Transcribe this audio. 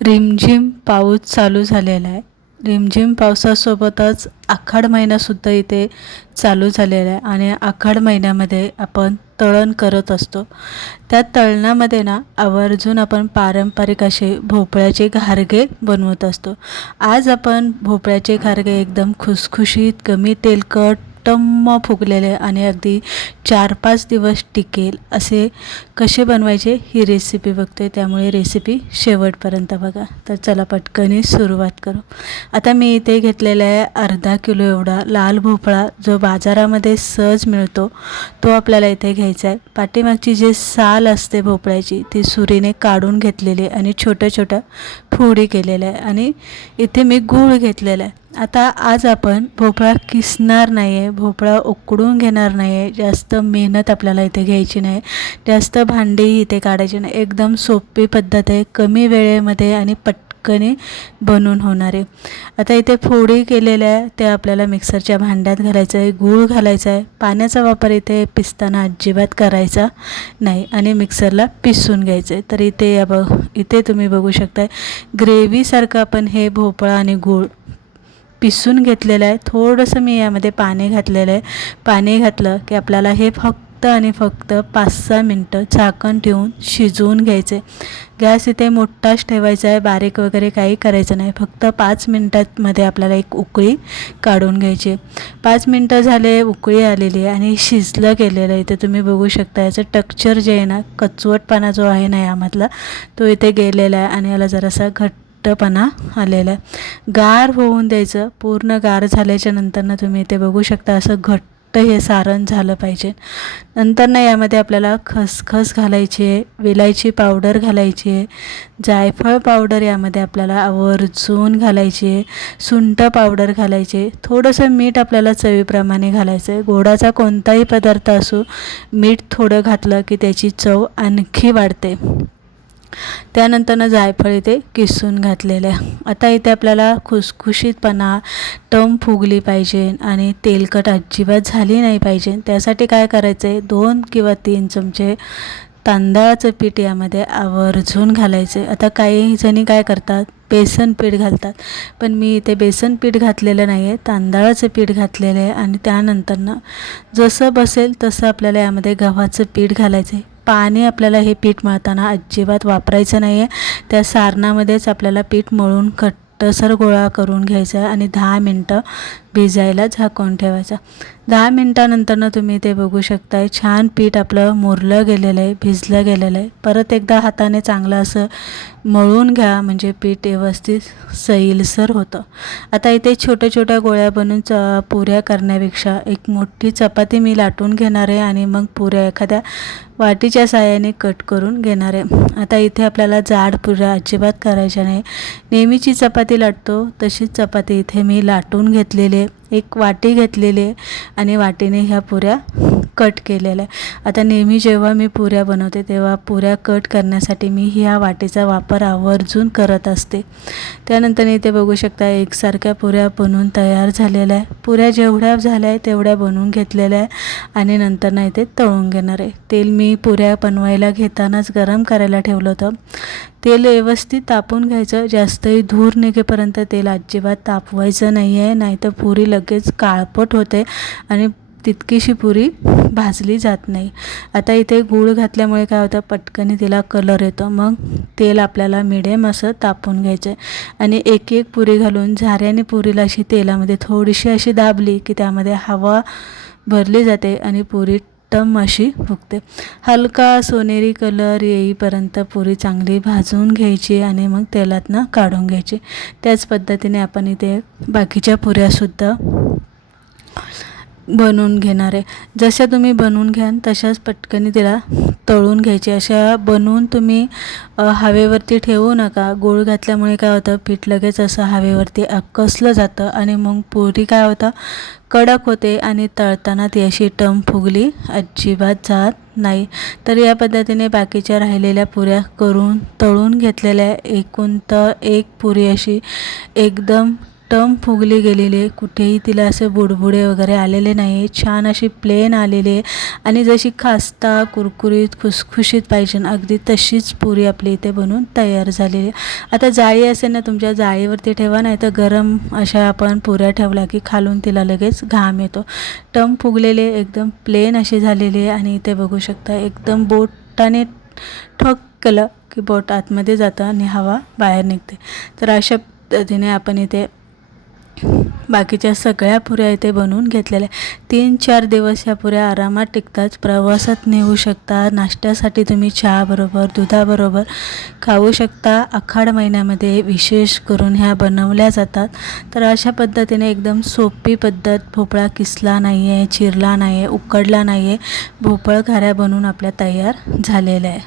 रिमझिम पाऊस चालू झालेला आहे. रिमझिम पावसासोबतच आखाड महिनासुद्धा इथे चालू झालेला आहे आणि आखाड महिन्यामध्ये आपण तळण करत असतो. त्या तळणामध्ये ना आवर्जून आपण पारंपरिक असे भोपळ्याचे घारगे बनवत असतो. आज आपण भोपळ्याचे घारगे एकदम खुसखुशीत, कमी तेलकट, टम्म फुगलेले आणि अगदी 4-5 दिवस टिकेल असे कसे बनवायचे ही रेसिपी बघतोय, त्यामुळे रेसिपी शेवटपर्यंत बघा. तर चला पटकन सुरुवात करू. आता मी इथे घेतलेला आहे अर्धा किलो एवढा लाल भोपळा, जो बाजारामध्ये सहज मिळतो तो आपल्याला इथे घ्यायचा आहे. पाठीमागची जी साल असते भोपळ्याची ती सुरीने काढून घेतलेली आणि छोट्या छोट्या फोडी केलेल्या आहे. आणि इथे मी गूळ घेतलेला आहे. आता आज आपण भोपळा किसणार नाही आहे, भोपळा उकडून घेणार नाही आहे, जास्त मेहनत आपल्याला इथे घ्यायची नाही, जास्त भांडेही इथे काढायची नाही. एकदम सोपी पद्धत आहे, कमी वेळेमध्ये आणि पटकन बनवून होणार आहे. आता इथे फोडी केलेल्या आहे त्या आपल्याला मिक्सरच्या भांड्यात घालायचं आहे, गूळ घालायचा आहे. पाण्याचा वापर इथे पिसताना अजिबात करायचा नाही आणि मिक्सरला पिसून घ्यायचं आहे. तर इथे तुम्ही बघू शकता ग्रेव्हीसारखं आपण हे भोपळा आणि गूळ पिसून घेतलेलं आहे. थोडंसं मी यामध्ये पाणी घातलेलं आहे. पाणी घातलं की आपल्याला हे फक्त आणि फक्त 5-6 मिनटं झाकण ठेवून शिजवून घ्यायचे. गॅस इथे मोठाच ठेवायचा आहे, बारीक वगैरे काही करायचं नाही. फक्त 5 मिनटांमध्ये आपल्याला एक उकळी काढून घ्यायची. 5 मिनटं झाले, उकळी आलेली आहे आणि शिजलं गेलेलं आहे. इथे तुम्ही बघू शकता याचं टेक्स्चर जे आहे ना, कचवटपणा जो आहे ना यामधला तो इथे गेलेला आहे आणि याला जरासा घट्टपणा आलेला आहे. गार होऊन द्यायचं. पूर्ण गार झाल्याच्या नंतर तुम्ही इथे बघू शकता असं घट्ट हे सारण झालं पाहिजे. नंतर यामध्ये आपल्याला खसखस घालायची आहे, विलायची पावडर घालायची आहे, जायफळ पावडर यामध्ये आपल्याला आवर्जून घालायची आहे, सुंठ पावडर घालायची आहे, थोडंसं मीठ आपल्याला चवीप्रमाणे घालायचं आहे. गोडाचा कोणताही पदार्थ असो, मीठ थोडं घातलं की त्याची चव आणखी वाढते. त्यानंतर जायफळ इथे किसून घातलेलं आहे. आता इथे आपल्याला खुसखुशीतपणा, टम फुगली पाहिजे आणि तेलकट अजिबात झाली नाही पाहिजे. त्यासाठी काय करायचं आहे, 2 किंवा 3 चमचे तांदळाचं पीठ यामध्ये आवर्जून घालायचं आहे. आता काही जणी काय करतात, बेसन पीठ घालतात, पण मी इथे बेसन पीठ घातलेलं नाही आहे, तांदळाचं पीठ घातलेलं आहे. आणि त्यानंतर जसं बसेल तसं आपल्याला यामध्ये गव्हाचं पीठ घालायचं आहे. पाणी आपल्याला हे पीठ मळताना अजिबात वापरायचं नाही आहे. त्या सारणामध्येच आपल्याला पीठ मळून घट्टसर गोळा करून घ्यायचा आहे आणि 10 मिनटं भिजायला झाकून ठेवायचा. 10 मिनटानंतर तुम्ही ते बघू शकताय छान पीठ आपलं मुरलं गेलेलं आहे, भिजलं गेलेलं आहे. परत एकदा हाताने चांगलं असं मळून घ्या, म्हणजे पीठ व्यवस्थित सैलसर होतं. आता इथे छोट्या छोट्या गोळ्या बनवून पुऱ्या करण्यापेक्षा एक मोठी चपाती मी लाटून घेणार आहे आणि मग पुऱ्या एखाद्या वाटीच्या साहाय्याने कट करून घेणार आहे. आता इथे आपल्याला जाड पुऱ्या अजिबात करायच्या नाही. नेहमीची चपाती लाटतो तशीच चपाती इथे मी लाटून घेतलेली आहे. एक वाटी घेतलेली आहे आणि वाटीने ह्या पुऱ्या कट केलेल्या आहे. आता नेहमी जेव्हा मी पुऱ्या बनवते तेव्हा पुऱ्या कट करण्यासाठी मी ह्या वाटीचा वापर आवर्जून करत असते. त्यानंतर इथे बघू शकता एकसारख्या पुऱ्या बनवून तयार झालेल्या आहे. पुऱ्या जेवढ्या झाल्या आहे तेवढ्या बनवून घेतलेल्या आहे आणि नंतर इथे तळून घेणार आहे. तेल मी पुऱ्या बनवायला घेतानाच गरम करायला ठेवलं होतं. तेल व्यवस्थित तापून घ्यायचं, जास्तही धूर निघेपर्यंत तेल अजिबात तापवायचं नाही आहे, नाहीतर पुरी लगेच काळपट होते आणि तितकीशी पुरी भाजली जात नाही. आता इथे गूळ घातल्यामुळे काय होतं, पटकन तिला कलर येतो. मग तेल आपल्याला मिडियम असं तापून घ्यायचं आहे आणि एक एक पुरी घालून झाऱ्याने पुरीला अशी तेलामध्ये थोडीशी अशी दाबली की त्यामध्ये हवा भरली जाते आणि पुरी टम अशी फुगते. हलका सोनेरी कलर येईपर्यंत पुरी चांगली भाजून घ्यायची आणि मग तेलातनं काढून घ्यायची. त्याच पद्धतीने आपण इथे बाकीच्या पुऱ्यासुद्धा बनवून घेणार आहे. जशा तुम्ही बनवून घ्याल तशाच पटकन तिला तळून घ्यायची. अशा बनवून तुम्ही हवेवरती ठेवू नका. गूळ घातल्यामुळे काय होतं, पीठ लगेच असं हवेवरती आकसलं जातं आणि मग पुरी काय होतं, कडक होते आणि तळताना ती अशी टम फुगली अजिबात जात नाही. तर या पद्धतीने बाकीच्या राहिलेल्या पुऱ्या करून तळून घेतलेल्या एकूण एक पुरी अशी एकदम टम फुगली गेलेली आहे, कुठेही तिला असे बुडबुडे वगैरे आलेले नाही. छान अशी प्लेन आलेली आहे आणि जशी खास्ता कुरकुरीत खुसखुशीत पाहिजे अगदी तशीच पुरी आपली इथे बनवून तयार झालेली आहे. आता जाळी असेल ना तुमच्या, जाळीवरती ठेवा, नाही तर गरम अशा आपण पुऱ्या ठेवल्या की खालून तिला लगेच घाम येतो. टम फुगलेले एकदम प्लेन अशी झालेली आहे आणि इथे बघू शकता एकदम बोटाने ठोकलं की बोट आतमध्ये जातं आणि हवा बाहेर निघते. तर अशा पद्धतीने आपण इथे बाकीच्या सगळ्या पुऱ्या इथे बनवून घेतलेल्या. 3-4 दिवस ह्या पुऱ्या आरामात टिकतात. प्रवासात नेऊ शकता, नाश्त्यासाठी तुम्ही चहाबरोबर दुधाबरोबर खाऊ शकता. आखाड महिन्यामध्ये विशेष करून ह्या बनवल्या जातात. तर अशा पद्धतीने एकदम सोपी पद्धत, भोपळा किसला नाही आहे, चिरला नाही आहे, उकडला नाही आहे, भोपळ घाऱ्या बनवून आपल्या तयार झालेल्या आहे.